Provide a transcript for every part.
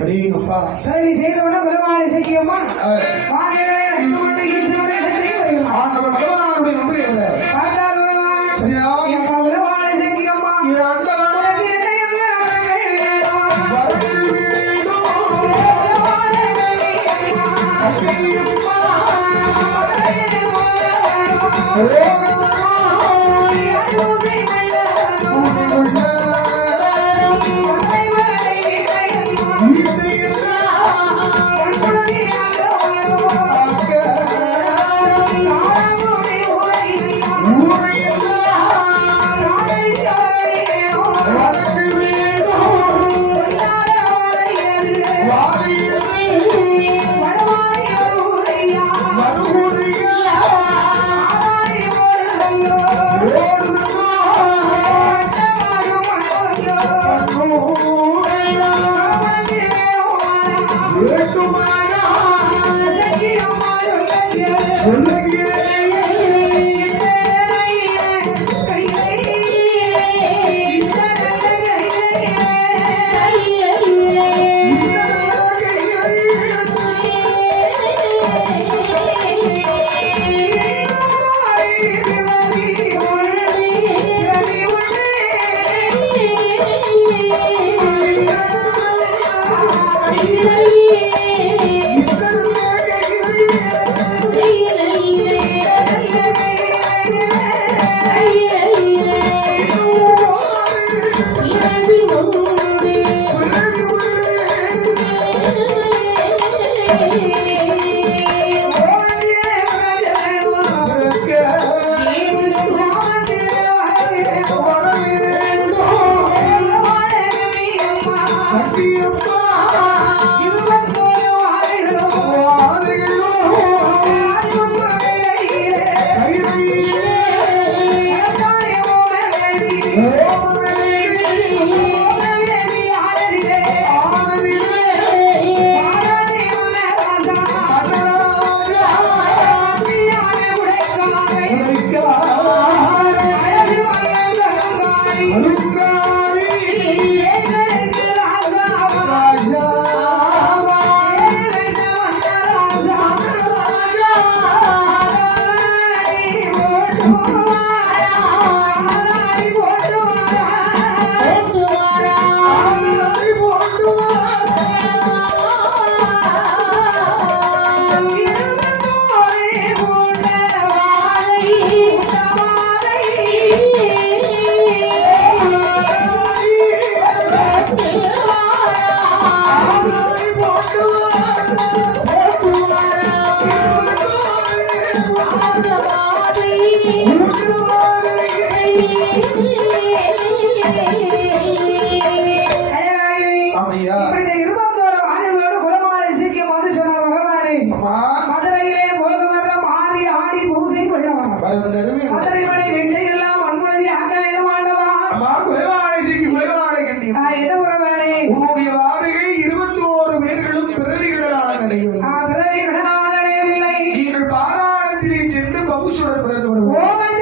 அடேங்கப்பா கல்வி செய்தவன குலமான செய்யம்மா வாகையிலே அந்த மண்ட ஈசனுடைய சக்தியை வருகிறான் ஆண்டவர் குலமானுடைய நன்றி ஆண்டார் குலமான் சரியா? குலமான செய்யம்மா இது ஆண்டவர். Oh Thank. Thank you. பிறவி கடனாளடையவில்லை நீங்கள் பாதாளத்திலே சென்று பகுசுடன் பிறந்தவர்கள்.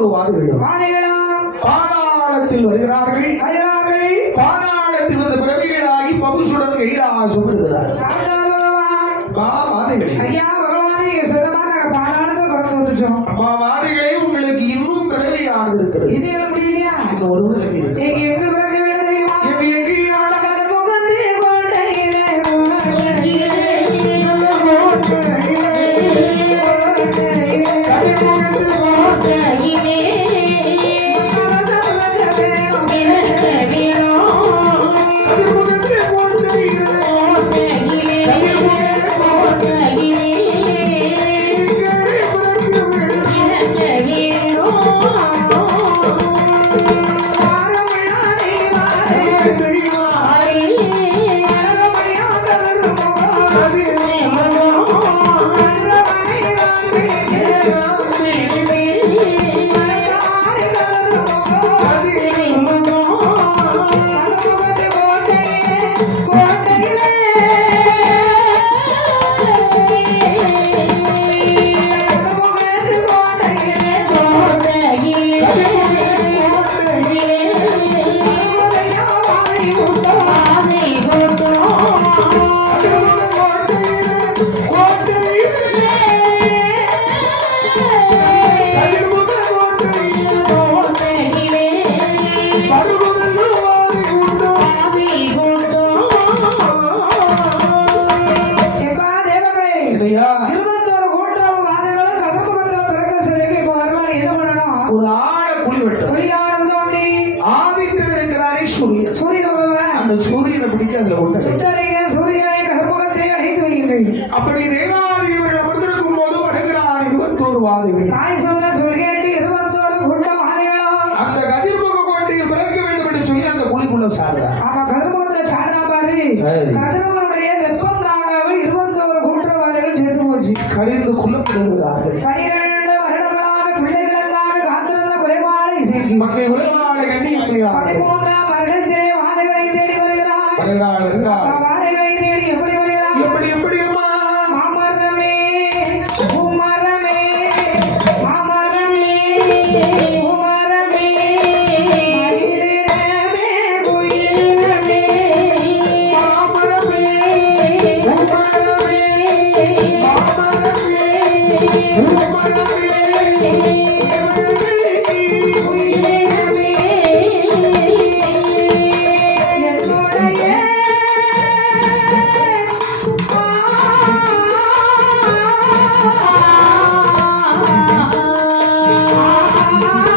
கௌரவாதிகள் பாதாளத்தில் வருகிறார்கள். பாதாளத்தில் வந்த பிறவிகளாகி பபுசுடன் கைலாசம் வருகிறார் பாவாதிகளே அப்பாவாதிகளே உங்களுக்கு இன்னும் பிறவி ஆனது இருக்கிறது இன்னொரு பிறவி இருக்கு. தாய் சொன்ன சொல்கேட்டு இருபத்தோரு கூட்டம் வாதைகளும் அந்த கதிர்முக கோட்டையில் பிறக்க வேண்டும் என்று சொல்லி அந்த குழிக்குள்ள சாடுறார் ஆமா கதிர்முகத்துல சாடனா பாரு. கதிர்முகனுடைய வெப்பம் தாங்காமல் இருபத்தோரு சேர்த்து போச்சு. கரிந்து கொல்லப்படுகிறார்கள் பனிரெண்டு வருடங்களாக பிள்ளைகளுக்காக காத்திருந்த குறைபாடு இசைக்கு. மக்கள் உலகாளை கண்டி பதிமூன்றாம் வருடத்திலே வாதைகளை தேடி வருகிறார். வருகிறாள் வருகிறாள். Thank you.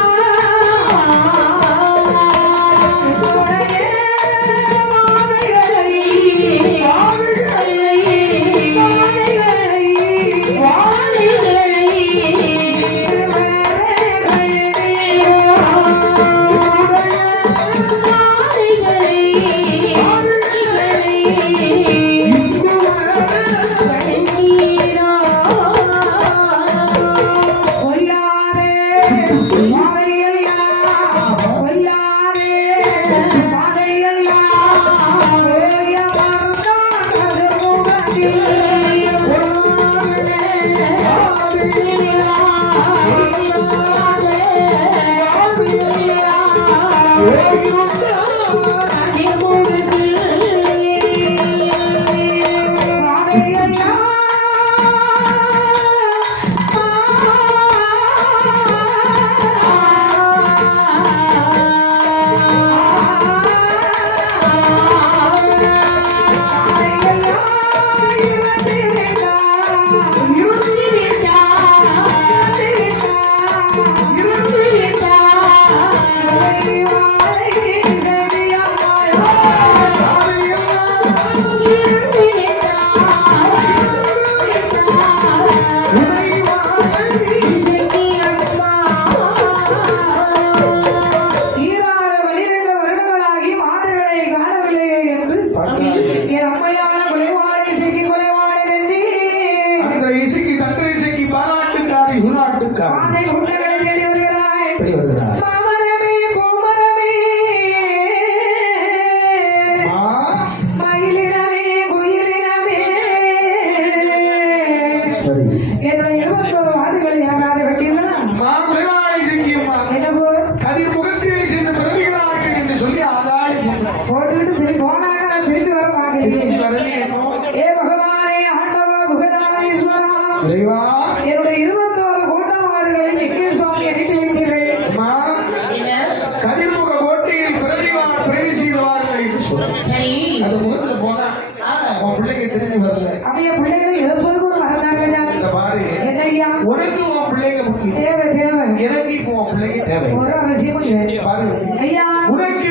올해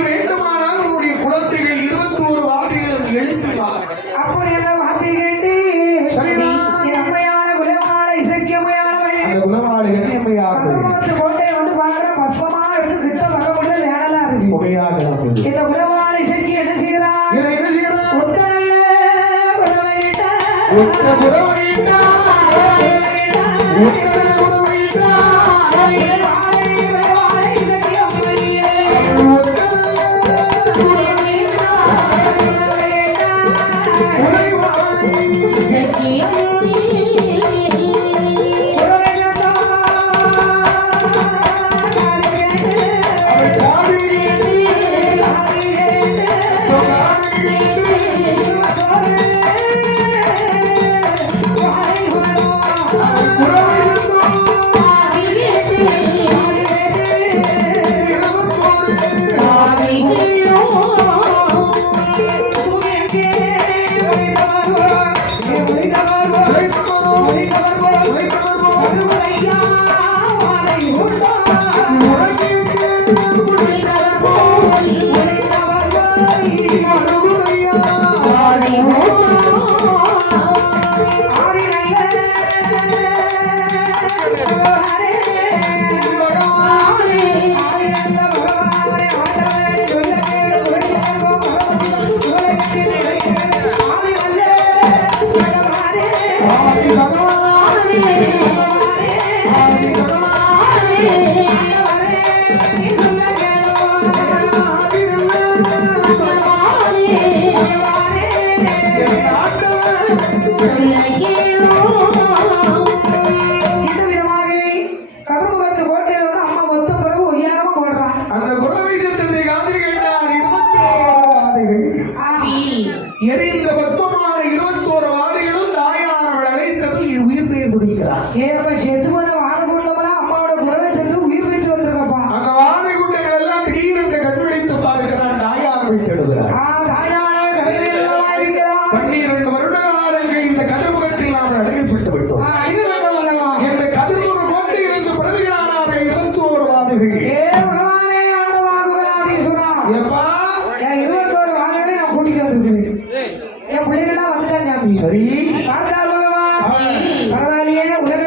எரிந்த பத்மமான இருபத்தோரு வாதைகளும் தாயானவள் அழைத்ததும் உயிர் தேர் துடிக்கிறார் ஏப்ப செத்து போன வாழை அம்மாவோட குறவை சேர்ந்து உயிர் பெற்று வந்திருக்கப்பா. வாதை குண்டங்கள் எல்லாம் திடீரென்று கண்விழித்து பார்க்கிறான் தாயானவை தேடுகிறார் பன்னிரண்டு வருட காலங்கள் இந்த கதிர்முகத்தில் நாம் அடையப்பட்டு விட்டோம். இந்த கதிர்முகம் போட்டு இருந்து பிறவிகளானார்கள் இருபத்தோரு வாதைகள். எப்பா இருபத்தோரு வாதைகளை நான் கூட்டிட்டு வந்திருக்கிறேன். பிள்ளைகள்லாம் வந்துட்டாங்க சரி. பரவாயில்லையே உலக